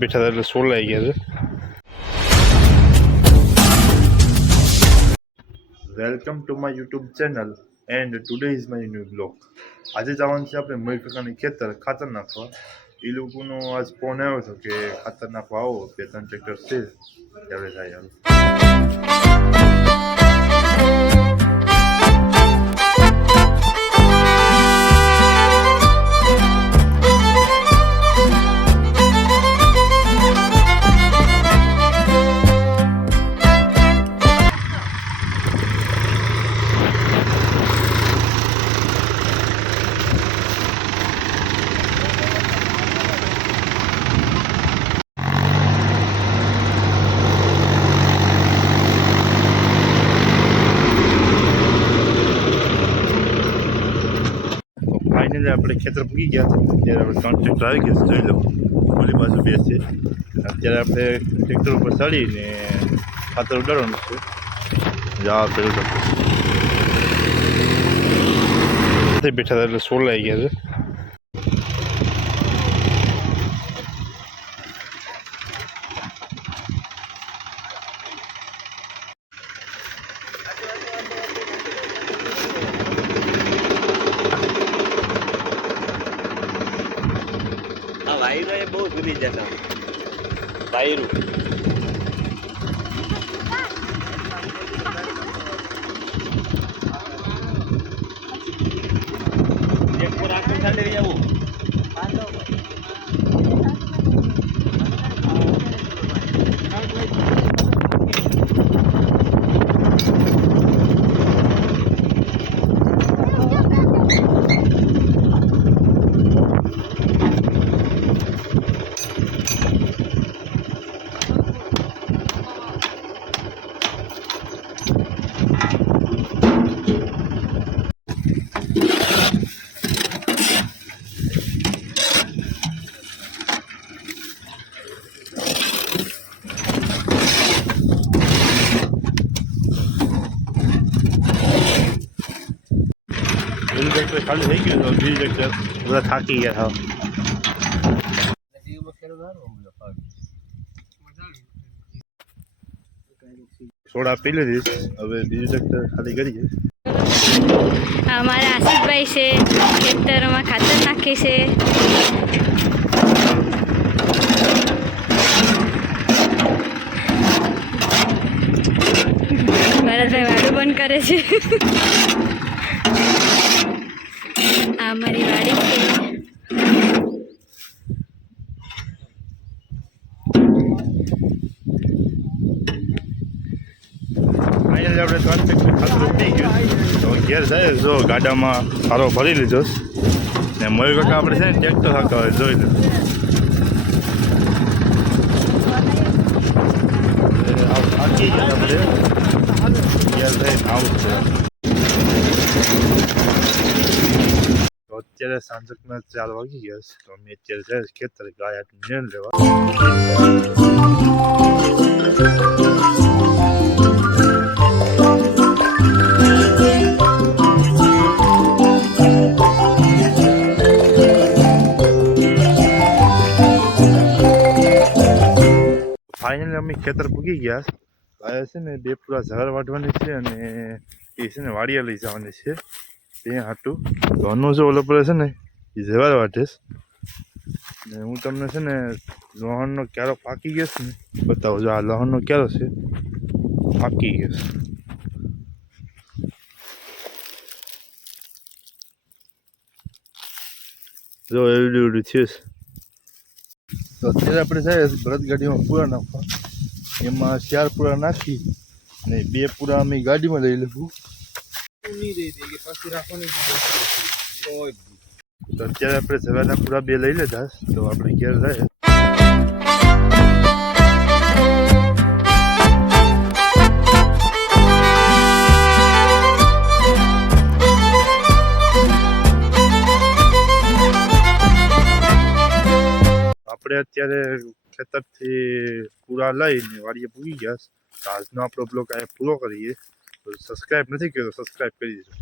બેઠા હતા એટલે સોલાઈ ગયા છે. Welcome to my YouTube channel and today is my new blog. આજે જવાનું છે આપણે મયુર કાકાની ખેતર ખાતર નાખવા. એ લોકોનો આજ ફોન આવ્યો હતો કે ખાતર નાખવા આવો, 2-3 ટ્રેક્ટર છે ત્યારે જાય. ફાઇનલી આપણે ખેતર પૂગી ગયા ત્યારે આપણે 3 ટ્રેક્ટર આવી ગયા છે. જોઈ લો, ઓલી બાજુ 2 છે. અત્યારે આપણે ટ્રેક્ટર ઉપર ચડીને ખાતર ઉડાડવાનું છે. જા પેલું બેઠા હતા એટલે સોલાઈ ગયા છે. વાયરો એ બહુ જુદી જતા વાયરો જયપુર આખું ચાલે આવું ટ્રેક્ટર ખાલી થઈ ગયું તો બીજું ટ્રેક્ટર બધા થાકી ગયા હતા. સોડા પી લીધી, હવે બીજું ટ્રેક્ટર ખાલી કરીએ. અમારા આશિષભાઈ છે ખેતરમાં ખાતર નાખે છે. ભરતભાઈ વાડું બંધ કરે છે. આ અમારી વાડી છે. ફાઇનલી આપણે 3 ટ્રેક્ટર ખાતર ઉડી ગયું તો ઘેર જાય. જો ગાડામાં સારો ભરી લીધો ને મયુર કાકા આપણે છે ને ટ્રેક્ટર હાંકવા જોઈ લે. થાકી ગયા આપણે ઘેર જઈને આવું છે. તો અત્યારે સાંજના 4 વાગી ગયા છે તો અમે અત્યારે જાય ખેતર ગાય નિર્ણય લેવા. ફાઇનલી અમે ખેતર પૂગી ગયા. ગાય છે ને 2 પૂરા ઝાડ વાટવાની છે અને એ છે ને વાડિયા લઈ જવાની છે તે હાટું. તો અનું જો ઓલો પડે છે ને એ ઝાડ વાટે ને હું તમને છે ને લહણનો ક્યારો પાકી ગયો છે ને બતાવું. જો આ લહણનો ક્યારો છે પાકી ગયો છે. જો એવડું એવડું થયું છે. તો અત્યારે આપણે જાય બળદ ગાડીમાં પૂરા નાખવા. એમાં 4 પૂરા નાખી ને 2 પૂરા અમે ગાડીમાં લઈ લેવું. તો અત્યારે આપણે સવારના પૂરા 2 લઈ લીધા તો આપણે ઘેર જાય. આપણે અત્યારે ખેતરથી પૂરા લઈને વાડીએ પૂગી ગયા. આજનો આપણો બ્લોગ અહીંયા પૂરો કરીએ. તો સબસ્ક્રાઈબ નથી કર્યો, સબસ્ક્રાઈબ કરી દીધો.